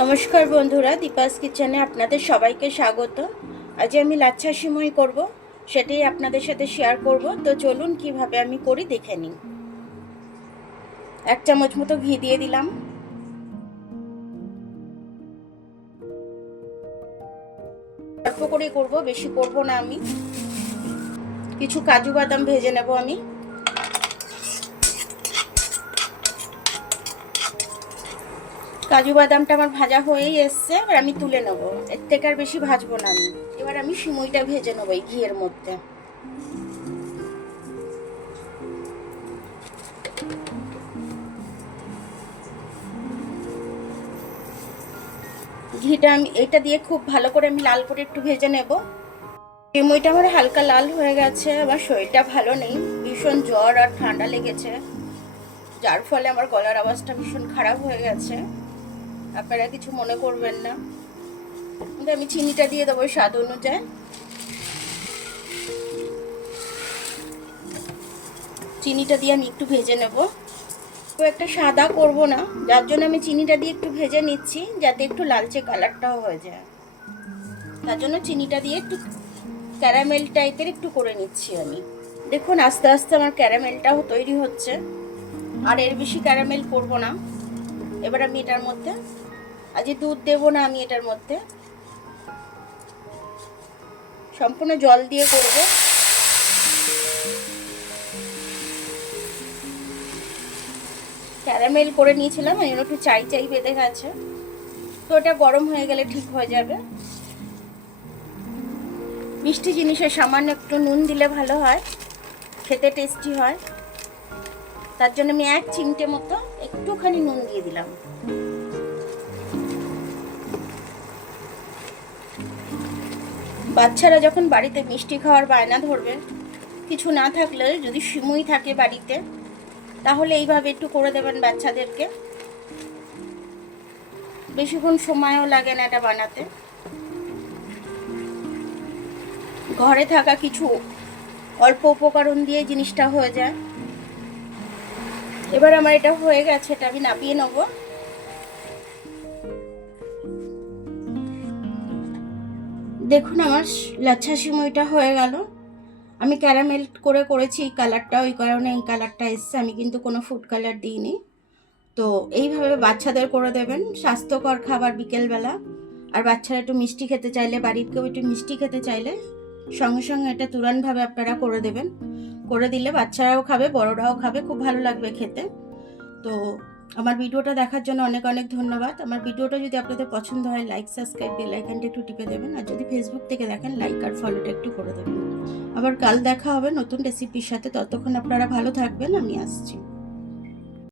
নমস্কার বন্ধুরা, দীপাস কিচেনে আপনাদের সবাইকে স্বাগত। আজ আমি লাচ্ছা সিমই করব, সেটাই আপনাদের সাথে শেয়ার করব। তো চলুন কিভাবে আমি করি দেখে নিন। 1 চামচ মতো ঘি দিয়ে দিলাম। অল্প করে করব, বেশি করব না আমি। কিছু কাজু বাদাম ভেজে নেব আমি। কাজু বাদামটা আমার ভাজা হয়েই এসছে, এবার আমি তুলে নেব। এর থেকে আর বেশি ভাজবো না আমি। এবার আমি সিমইটা ভেজে নেব এই ঘিয়ের মধ্যে। ঘিটা আমি এটা দিয়ে খুব ভালো করে আমি লাল করে একটু ভেজে নেব। সিমইটা আমার হালকা লাল হয়ে গেছে। আমার শরীরটা ভালো নেই, ভীষণ জ্বর আর ঠান্ডা লেগেছে, যার ফলে আমার গলার আওয়াজটা ভীষণ খারাপ হয়ে গেছে। আপনারা কিছু মনে করবেন না। কিন্তু আমি চিনিটা দিয়ে দেবো স্বাদ অনুযায়ী। চিনিটা দিয়ে আমি একটু ভেজে নেব। তো একটা সাদা করব না, যার জন্য আমি চিনিটা দিয়ে একটু ভেজে নিচ্ছি, যাতে একটু লালচে কালারটাও হয়ে যায়। তার জন্য চিনিটা দিয়ে একটু ক্যারামেল টাইপের একটু করে নিচ্ছি আমি। দেখুন আস্তে আস্তে আমার ক্যারামেলটাও তৈরি হচ্ছে, আর এর বেশি ক্যারামেল করব না। এবার আমি এটার মধ্যে আজ দুধ দেব না, আমি এটার মধ্যে সম্পূর্ণ জল দিয়ে করব। ক্যারামেল করে নিয়েছিলাম, এই জন্য একটু চাই চাই বেঁধে গেছে। তো এটা গরম হয়ে গেলে ঠিক হয়ে যাবে। মিষ্টি জিনিসে সামান্য একটু নুন দিলে ভালো হয়, খেতে টেস্টি হয়। তার জন্য আমি 1 চিমটে মতো একটুখানি নুন দিয়ে দিলাম। বাচ্চারা যখন বাড়িতে মিষ্টি খাওয়ার বায়না ধরবে, কিছু না থাকলে যদি সিমুই থাকে বাড়িতে, তাহলে এইভাবে একটু করে দেবেন বাচ্চাদেরকে। বেশিক্ষণ সময়ও লাগে না এটা বানাতে। ঘরে থাকা কিছু অল্প উপকরণ দিয়ে জিনিসটা হয়ে যায়। এবার আমার এটা হয়ে গেছে, এটা আমি নামিয়ে নেব। দেখুন আমার লাচ্ছা সিমইটা হয়ে গেল। আমি ক্যারামেল করে করেছি, এই কালারটা ওই কারণে এই কালারটা এসছে, আমি কিন্তু কোনো ফুড কালার দিইনি। তো এইভাবে বাচ্চাদের করে দেবেন, স্বাস্থ্যকর খাবার বিকেলবেলা। আর বাচ্চারা একটু মিষ্টি খেতে চাইলে, বাড়ির কেউ একটু মিষ্টি খেতে চাইলে সঙ্গে সঙ্গে এটা তুরন্তভাবে আপনারা করে দেবেন। করে দিলে বাচ্চারাও খাবে, বড়রাও খাবে, খুব ভালো লাগবে খেতে। তো আমার ভিডিওটা দেখার জন্য অনেক অনেক ধন্যবাদ। আমার ভিডিওটা যদি আপনাদের পছন্দ হয়, লাইক, সাবস্ক্রাইব, বেল আইকনটা একটু টিপে দেবেন। আর যদি ফেসবুক থেকে দেখেন, লাইক আর ফলোটা একটু করে দেবেন। আবার কাল দেখা হবে নতুন রেসিপির সাথে। ততক্ষণ আপনারা ভালো থাকবেন, আমি আসছি।